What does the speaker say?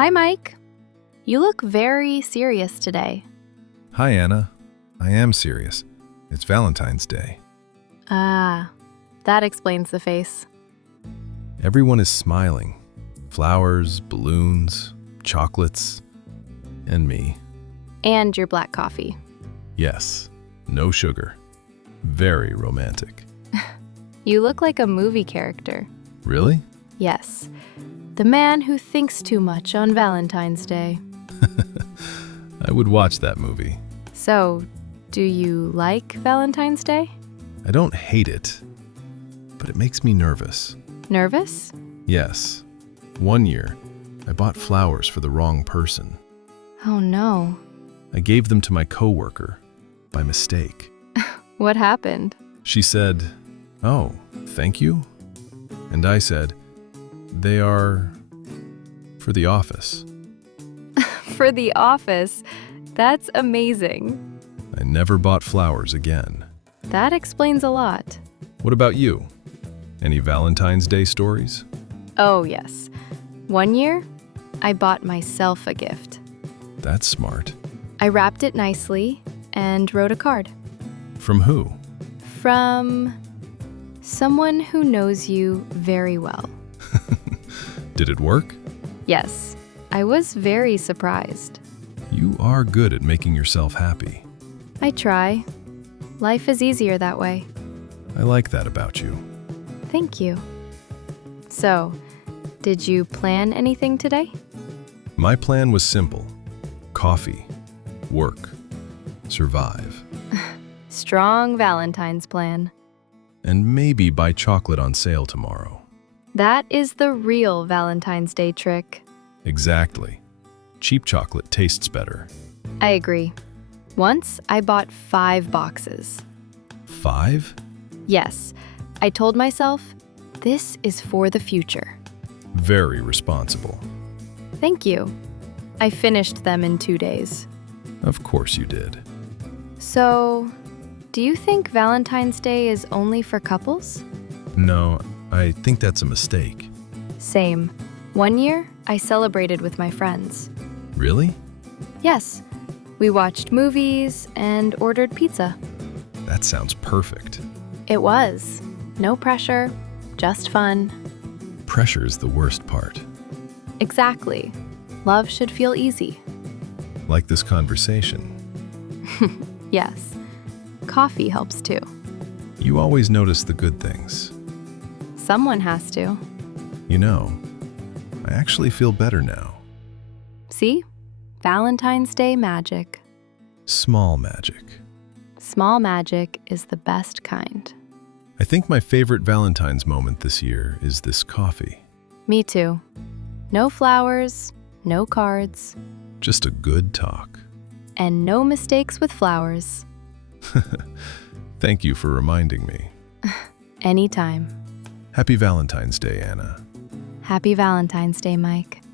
Hi, Mike. You look very serious today. Hi, Anna. I am serious. It's Valentine's Day. Ah, that explains the face. Everyone is smiling. Flowers, balloons, chocolates, and me. And your black coffee. Yes, no sugar. Very romantic. You look like a movie character. Really? Yes. The man who thinks too much on Valentine's Day. I would watch that movie. So, do you like Valentine's Day? I don't hate it, but it makes me nervous. Nervous? Yes. One year, I bought flowers for the wrong person. Oh no. I gave them to my coworker by mistake. What happened? She said, "Oh, thank you." And I said, "They are for the office." For the office. That's amazing. I never bought flowers again. That explains a lot. What about you? Any Valentine's Day stories? Oh, yes. One year, I bought myself a gift. That's smart. I wrapped it nicely and wrote a card. From who? From someone who knows you very well. Did it work? Yes, I was very surprised. You are good at making yourself happy. I try. Life is easier that way. I like that about you. Thank you. So, did you plan anything today? My plan was simple. Coffee, work, survive, Strong Valentine's plan. and maybe buy chocolate on sale tomorrow. That is the real Valentine's Day trick. Exactly. Cheap chocolate tastes better. I agree. Once, I bought 5 boxes. 5? Yes, I told myself, this is for the future. Very responsible. Thank you. I finished them in 2 days. Of course you did. So, do you think Valentine's Day is only for couples? No, I think that's a mistake. Same. One year, I celebrated with my friends. Really? Yes, we watched movies and ordered pizza. That sounds perfect. It was. No pressure, just fun. Pressure is the worst part. Exactly. Love should feel easy. Like this conversation. Yes. Coffee helps too. You always notice the good things. Someone has to. You know, I actually feel better now. See? Valentine's Day magic. Small magic. Small magic is the best kind. I think my favorite Valentine's moment this year is this coffee. Me too. No flowers, no cards, Just a good talk. and no mistakes with flowers. Thank you for reminding me. Anytime. Happy Valentine's Day, Anna. Happy Valentine's Day, Mike.